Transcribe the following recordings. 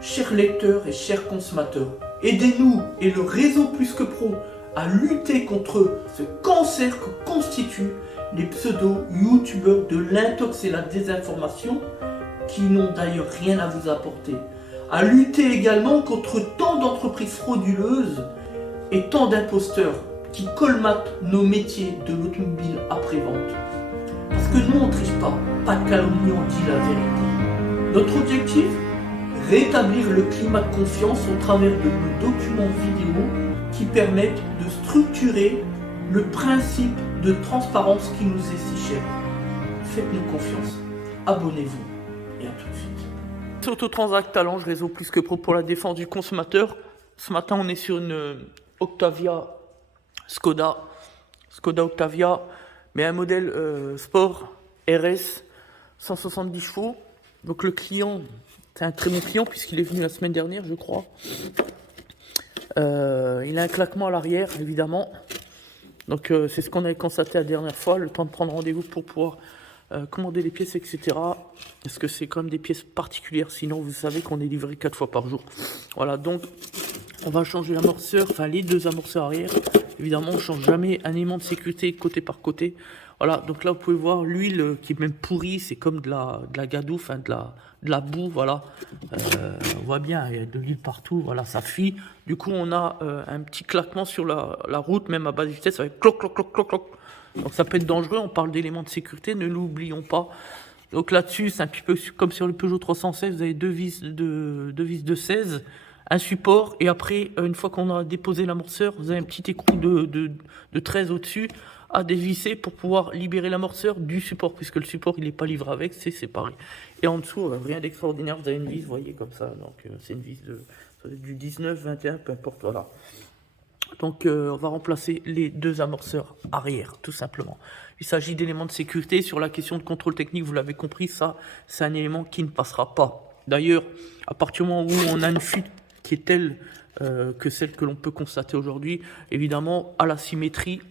chers lecteurs et chers consommateurs, aidez-nous et le réseau Plus que Pro à lutter contre ce cancer que constituent les pseudo-youtubeurs de l'intox et la désinformation qui n'ont d'ailleurs rien à vous apporter. À lutter également contre tant d'entreprises frauduleuses et tant d'imposteurs qui colmatent nos métiers de l'automobile après-vente. Parce que nous on ne triche pas de calomnie, on dit la vérité. Notre objectif, rétablir le climat de confiance au travers de nos documents vidéo qui permettent de structurer le principe de transparence qui nous est si cher. Faites-nous confiance, abonnez-vous et à tout de suite. C'est Autotransact Talange, réseau Plus que Pro pour la défense du consommateur. Ce matin on est sur une Octavia Skoda Octavia, mais un modèle sport RS 170 chevaux. Donc le client, c'est un très bon client puisqu'il est venu la semaine dernière, je crois. Il a un claquement à l'arrière, évidemment. Donc c'est ce qu'on avait constaté la dernière fois, le temps de prendre rendez-vous pour pouvoir commander les pièces, etc. Parce que c'est quand même des pièces particulières, sinon vous savez qu'on est livré 4 fois par jour. Voilà, donc on va changer l'amorceur, enfin les deux amorceurs arrière. Évidemment, on ne change jamais un élément de sécurité côté par côté. Voilà, donc là vous pouvez voir l'huile qui est même pourrie, c'est comme de la gadoue, enfin de la boue, voilà. On voit bien, il y a de l'huile partout, voilà, ça fuit. Du coup, on a un petit claquement sur la route, même à basse vitesse, ça va cloc, cloc, cloc, cloc, cloc. Donc ça peut être dangereux, on parle d'éléments de sécurité, ne l'oublions pas. Donc là-dessus, c'est un petit peu comme sur le Peugeot 316, vous avez deux vis de 16, un support, et après, une fois qu'on a déposé l'amorceur, vous avez un petit écrou de 13 au-dessus à dévisser pour pouvoir libérer l'amorceur du support, puisque le support il n'est pas livré avec, c'est séparé. Et en dessous, rien d'extraordinaire, vous avez une vis, vous voyez, comme ça, donc c'est une vis du 19, 21, peu importe, voilà. Donc on va remplacer les deux amorceurs arrière, tout simplement. Il s'agit d'éléments de sécurité. Sur la question de contrôle technique, vous l'avez compris, ça, c'est un élément qui ne passera pas. D'ailleurs, à partir du moment où on a une fuite qui est telle que celle que l'on peut constater aujourd'hui, évidemment, à la dissymétrie,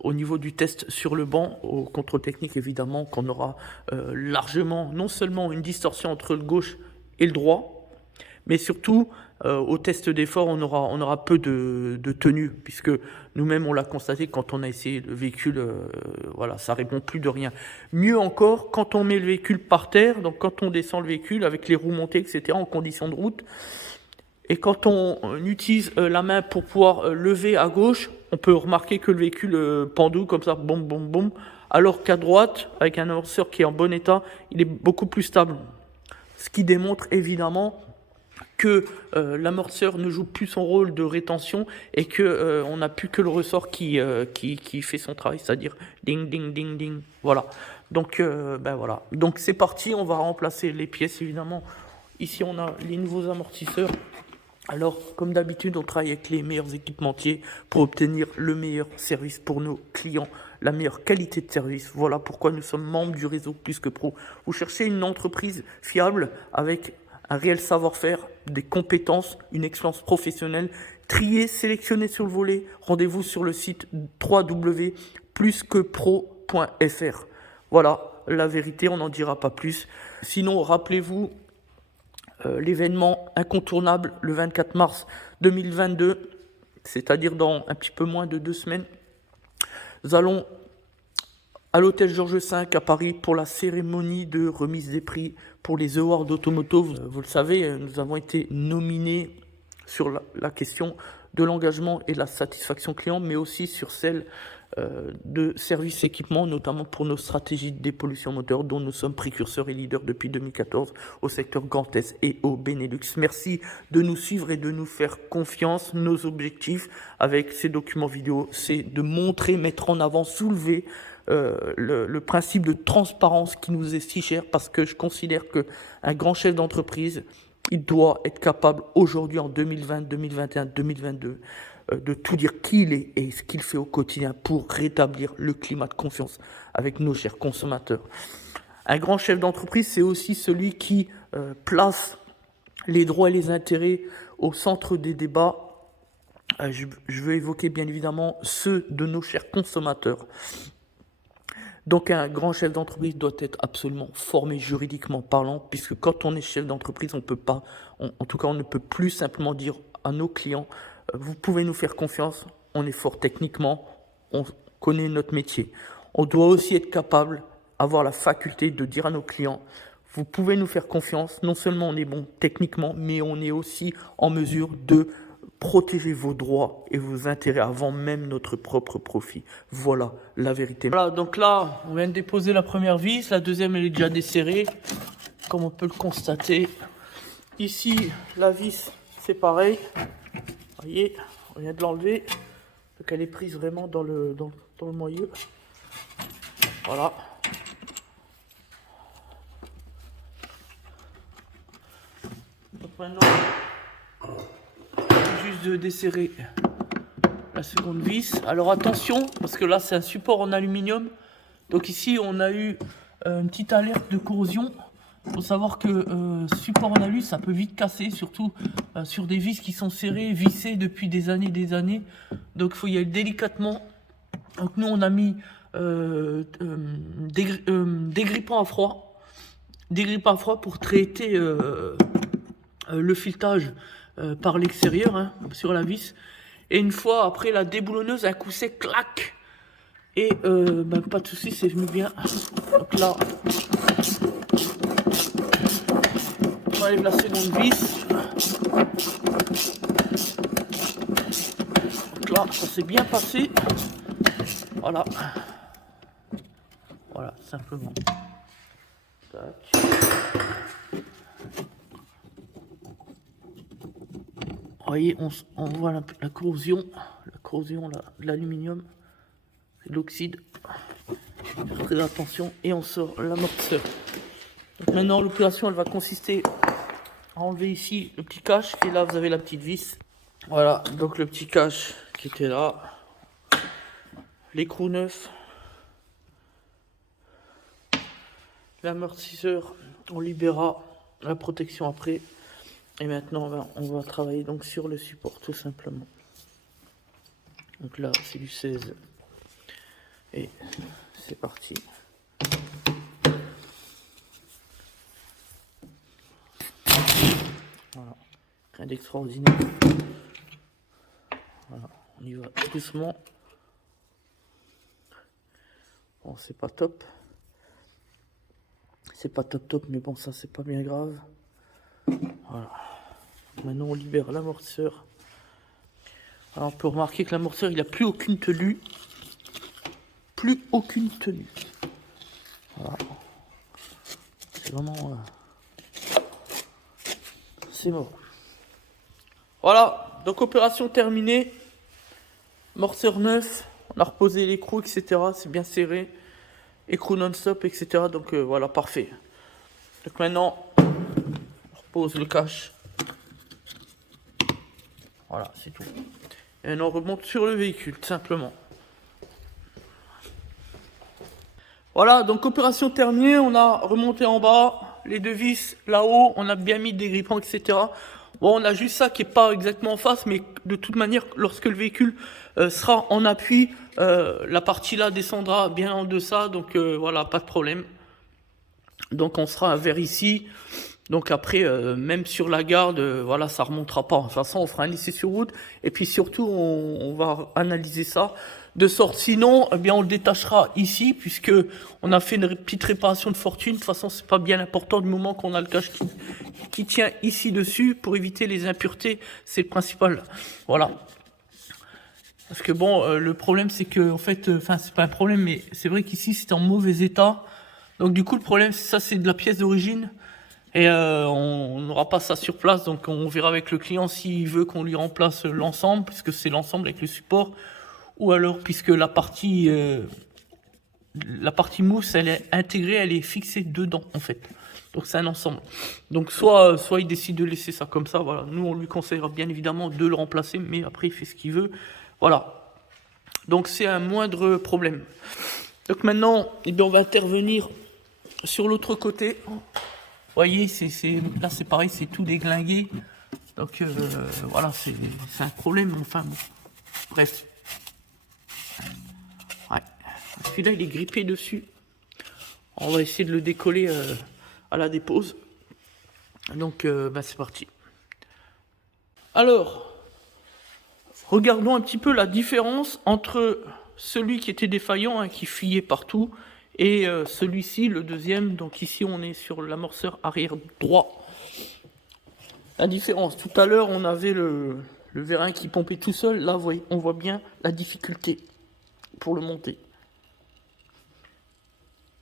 au niveau du test sur le banc, au contrôle technique, évidemment, qu'on aura largement, non seulement une distorsion entre le gauche et le droit, mais surtout, au test d'effort, on aura peu de tenue, puisque nous-mêmes, on l'a constaté quand on a essayé le véhicule, voilà, ça répond plus de rien. Mieux encore, quand on met le véhicule par terre, donc quand on descend le véhicule avec les roues montées, etc., en condition de route, et quand on utilise la main pour pouvoir lever à gauche, on peut remarquer que le véhicule pendoue comme ça, boum, boum, boum, alors qu'à droite, avec un amorceur qui est en bon état, il est beaucoup plus stable. Ce qui démontre évidemment que l'amorceur ne joue plus son rôle de rétention et que on n'a plus que le ressort qui fait son travail, c'est-à-dire ding, ding, ding, ding. Voilà. Donc, voilà. Donc c'est parti, on va remplacer les pièces, évidemment. Ici, on a les nouveaux amortisseurs. Alors, comme d'habitude, on travaille avec les meilleurs équipementiers pour obtenir le meilleur service pour nos clients, la meilleure qualité de service. Voilà pourquoi nous sommes membres du réseau Plus que Pro. Vous cherchez une entreprise fiable avec un réel savoir-faire, des compétences, une expérience professionnelle, triée, sélectionnée sur le volet. Rendez-vous sur le site www.plusquepro.fr. Voilà, la vérité, on n'en dira pas plus. Sinon, rappelez-vous, l'événement incontournable le 24 mars 2022, c'est-à-dire dans un petit peu moins de 2 semaines. Nous allons à l'hôtel Georges V à Paris pour la cérémonie de remise des prix pour les Awards Automoto. Vous le savez, nous avons été nominés sur la question de l'engagement et de la satisfaction client, mais aussi sur celle de services équipements, notamment pour nos stratégies de dépollution moteur, dont nous sommes précurseurs et leaders depuis 2014 au secteur Grand Est et au Benelux. Merci de nous suivre et de nous faire confiance. Nos objectifs avec ces documents vidéo, c'est de montrer, mettre en avant, soulever le principe de transparence qui nous est si cher, parce que je considère qu'un grand chef d'entreprise, il doit être capable aujourd'hui en 2020, 2021, 2022 de tout dire qui il est et ce qu'il fait au quotidien pour rétablir le climat de confiance avec nos chers consommateurs. Un grand chef d'entreprise, c'est aussi celui qui place les droits et les intérêts au centre des débats. Je veux évoquer bien évidemment ceux de nos chers consommateurs. Donc un grand chef d'entreprise doit être absolument formé juridiquement parlant, puisque quand on est chef d'entreprise, on peut pas, en tout cas on ne peut plus simplement dire à nos clients, vous pouvez nous faire confiance, on est fort techniquement, on connaît notre métier. On doit aussi être capable, avoir la faculté de dire à nos clients, vous pouvez nous faire confiance, non seulement on est bon techniquement, mais on est aussi en mesure de protéger vos droits et vos intérêts avant même notre propre profit. Voilà la vérité. Voilà, donc là, on vient de déposer la première vis, la deuxième elle est déjà desserrée, comme on peut le constater. Ici, la vis, c'est pareil. Vous voyez, on vient de l'enlever, donc elle est prise vraiment dans le moyeu. Voilà. Donc maintenant, juste de desserrer la seconde vis. Alors attention, parce que là c'est un support en aluminium. Donc ici on a eu une petite alerte de corrosion. Il faut savoir que support en alu, ça peut vite casser, surtout sur des vis qui sont serrées, vissées depuis des années. Donc il faut y aller délicatement. Donc nous on a mis dégrippant à froid. Dégrippant à froid pour traiter le filetage par l'extérieur, hein, sur la vis. Et une fois après la déboulonneuse, un coup sec, clac. Et pas de souci, c'est venu bien. Donc là, on enlève la seconde vis. Donc là, ça s'est bien passé. Voilà. Voilà, simplement. Tac. Vous voyez, on voit la corrosion là, de l'aluminium, c'est de l'oxyde. Faire très attention et on sort l'amortisseur. Donc maintenant l'opération elle va consister à enlever ici le petit cache et là vous avez la petite vis. Voilà, donc le petit cache qui était là, l'écrou neuf, l'amortisseur, on libérera la protection après. Et maintenant, on va travailler donc sur le support, tout simplement. Donc là, c'est du 16. Et c'est parti. Voilà. Rien d'extraordinaire. Voilà. On y va doucement. Bon, c'est pas top. C'est pas top, mais bon, ça, c'est pas bien grave. Voilà. Maintenant on libère l'amortisseur. Alors on peut remarquer que l'amortisseur il n'a plus aucune tenue. Plus aucune tenue. Voilà. C'est vraiment... c'est mort. Voilà. Donc opération terminée. Amortisseur neuf. On a reposé l'écrou, etc. C'est bien serré. Écrou non-stop, etc. Donc voilà, parfait. Donc maintenant, on repose le cache. Voilà, c'est tout. Et maintenant, on remonte sur le véhicule, tout simplement. Voilà, donc opération terminée. On a remonté en bas, les deux vis là-haut. On a bien mis des grippants, etc. Bon, on a juste ça qui n'est pas exactement en face, mais de toute manière, lorsque le véhicule sera en appui, la partie là descendra bien en deçà. Donc voilà, pas de problème. Donc on sera vers ici. Donc après, même sur la garde, voilà, ça remontera pas. De toute façon, on fera un essai sur route. Et puis surtout, on va analyser ça. De sorte, sinon, eh bien, on le détachera ici, puisque on a fait une petite réparation de fortune. De toute façon, c'est pas bien important du moment qu'on a le cache qui tient ici dessus pour éviter les impuretés. C'est le principal. Voilà. Parce que bon, le problème, c'est que, en fait, enfin, c'est pas un problème, mais c'est vrai qu'ici, c'est en mauvais état. Donc du coup, le problème, ça, c'est de la pièce d'origine. Et on n'aura pas ça sur place, donc on verra avec le client s'il veut qu'on lui remplace l'ensemble, puisque c'est l'ensemble avec le support, ou alors puisque la partie mousse, elle est intégrée, elle est fixée dedans en fait. Donc c'est un ensemble. Donc soit il décide de laisser ça comme ça, voilà. Nous on lui conseillera bien évidemment de le remplacer, mais après il fait ce qu'il veut. Voilà. Donc c'est un moindre problème. Donc maintenant, eh bien, on va intervenir sur l'autre côté. Vous voyez, là c'est pareil, c'est tout déglingué. Donc voilà, c'est un problème, enfin bon. Bref. Ouais. Celui-là, il est grippé dessus. On va essayer de le décoller à la dépose. Donc c'est parti. Alors, regardons un petit peu la différence entre celui qui était défaillant, hein, qui fuyait partout, et celui-ci, le deuxième. Donc ici, on est sur l'amorceur arrière droit. La différence, tout à l'heure, on avait le vérin qui pompait tout seul. Là, on voit bien la difficulté pour le monter.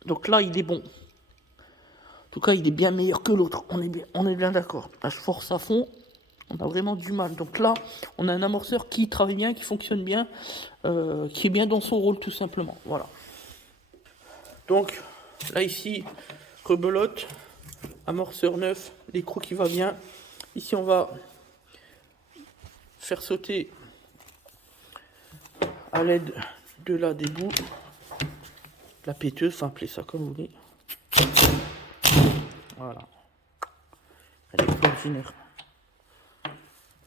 Donc là, il est bon. En tout cas, il est bien meilleur que l'autre. On est bien d'accord. Là, je force à fond. On a vraiment du mal. Donc là, on a un amorceur qui travaille bien, qui fonctionne bien, qui est bien dans son rôle, tout simplement. Voilà. Donc, là, ici, rebelote, amorceur neuf, l'écrou qui va bien. Ici, on va faire sauter à l'aide de la débout, la péteuse, enfin, appelez ça comme vous voulez. Voilà. Elle est ordinaire.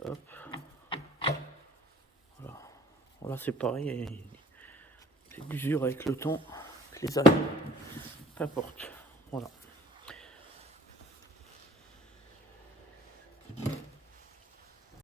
Hop. Voilà. Voilà, c'est pareil. C'est d'usure avec le temps, avec les années. Peu importe. Voilà.